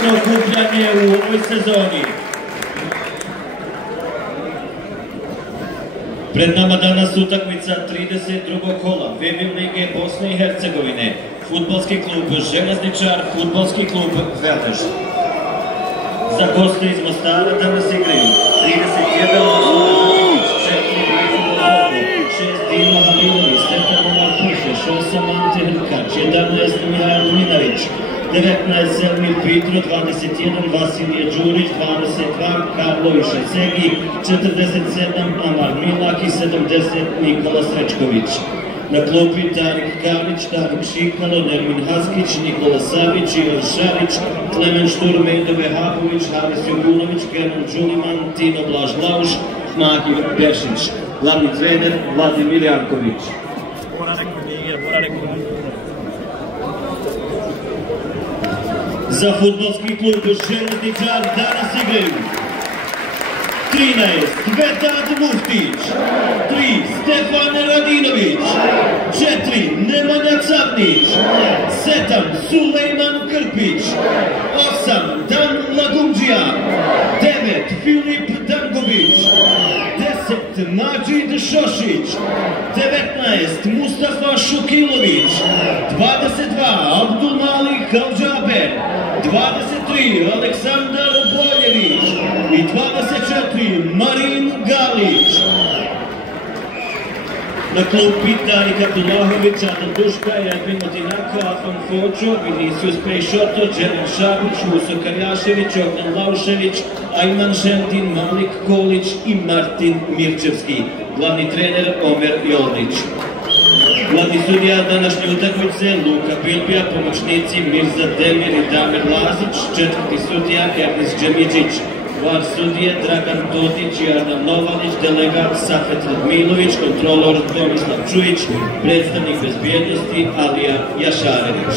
uspešno okupljanje u ovoj sezoni. Pred nama danas utakmica 32. kola VB Lige Bosne i Hercegovine, fudbalski klub Željezničar, fudbalski klub Velež. Za goste iz Mostara danas igraju 31 Lazović, 4 Dino Habilović, 7 Omar Pušeš, 8 Ante Hrkač, 11 Mihajl Minavić, 19 Zelmir Pitro, 21 Vasilije Đurić, 22 Karlo Išacegi, 47 Amar Milak i 70 Nikola Srečković. Na klupi Tarik Kalić, Tarik Šikalo, Nermin Haskić, Nikola Savić, Ivan Šarić, Klemen Štur, Mejdo Vehapović, Haris Jogunović, Kenan Đuliman, Tino Blaž Lauš, Magi Bešić. Glavni trener Vladimir Janković. Za fudbalski klub Željezničar danas igraju 13 Vedad Muftić, 3 Stefan Radinović, 4 Nemanja Capnić, 7 Sulejman Krpić, 8 Dan Lagumđija, 9 Filip Dangović, 10 Mađid Šošić, 19 Mustafa Šukilović, 22 Abdulmali Halđaber, 23 Aleksandar Boljević i 24 Marin Galić. Na klupi Tarik Abdullahović, Adam Duška, Jadvin Motinaka, Afan Fočo, Vinicius Pejšoto, Džeran Šabić, Muso Karjašević, Ognan Laušević, Ajman Šentin, Malik Kolić i Martin Mirčevski. Glavni trener Omer Joldić. Glavni sudija današnje utakmice Luka Bilbija, pomoćnici Mirza Demir i Damir Lazić, četvrti sudija Ernest Džemidžić. VAR sudije Dragan Todić i Arnam Novalić, delegat Safet Radmilović, kontrolor Tomislav Čujić, predstavnik bezbjednosti Alija Jašarević.